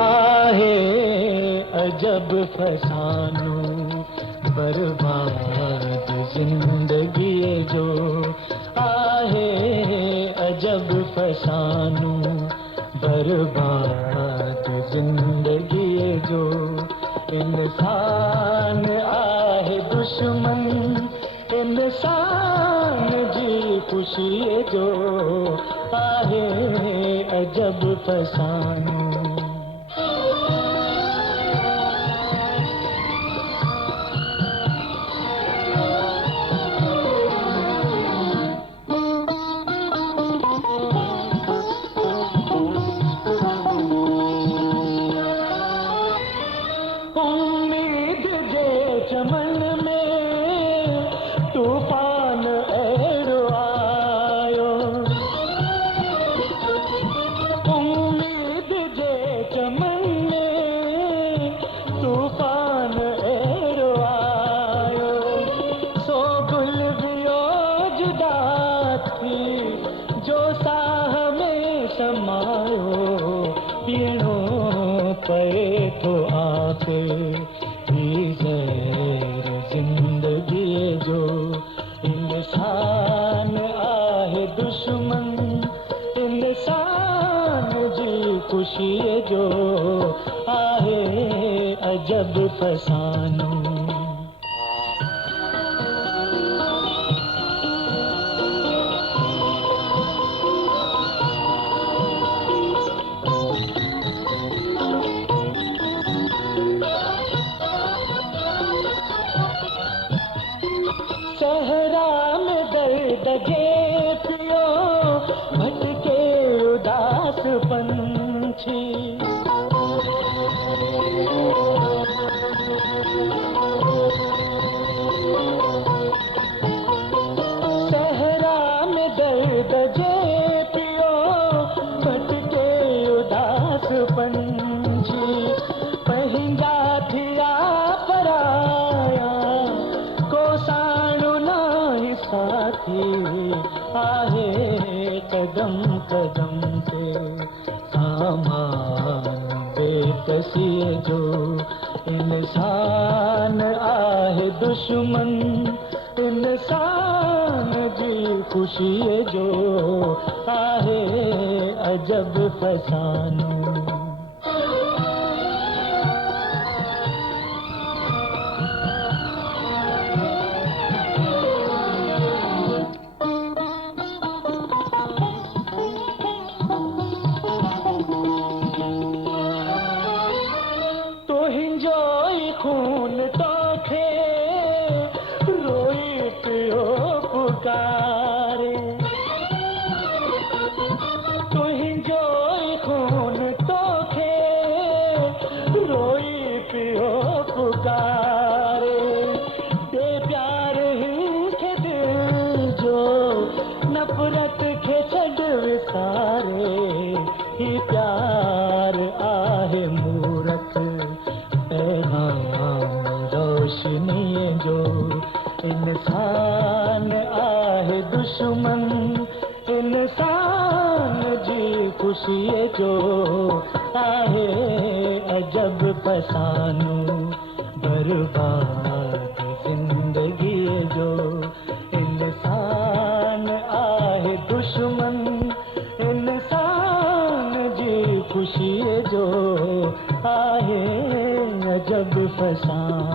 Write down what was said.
आहे अजब फसानू बर्बाद जिंदगी जो, आहे अजब फसानू बर्बाद जिंदगी जो। इंसान आहे दुश्मन इंसान जी खुशी जो, आहे अजब फसानू। उम्मीद जे चमन में तूफान अहिड़ो आयो, उम्मीद जे चमन में तूफान अहिड़ो आयो। सो गुल वियो जुदा थी जो साह में समायो, पीणो पए थो आके ही ज़हर जिंदगी जो। इंसान आहे दुश्मन इंसान जी खुशी जो, आहे अजब फसानू। सहरा में दर्द गे पियो भटके उदास पंछी, सहरा में दर्द गे पियो भटके उदास पंछी। पंहिंजा थिया पराया को साणु नाहि साथी, आहे कदम कदम ते सामान बेकसी जो। इंसान आहे दुश्मन इंसान जी खुशी जो, आहे अजब फसानू। तुहिंजो ई खून तोखे रोई पियो पुकारे, तुहिंजो ई खून तोखे रोई पियो पुकारे। दे प्यार ही खे दिल जो नफ़रत खे छॾ विसारे, ही प्यार आहे मूरत पैगाम रोशनी जो। इंसान आहे दुश्मन इंसान जी खुशी जो, आहे अजब फसानू बर्बाद जिंदगी जो। इंसान आहे दुश्मन इंसान जी खुशी जो, आहे अजब फसानू।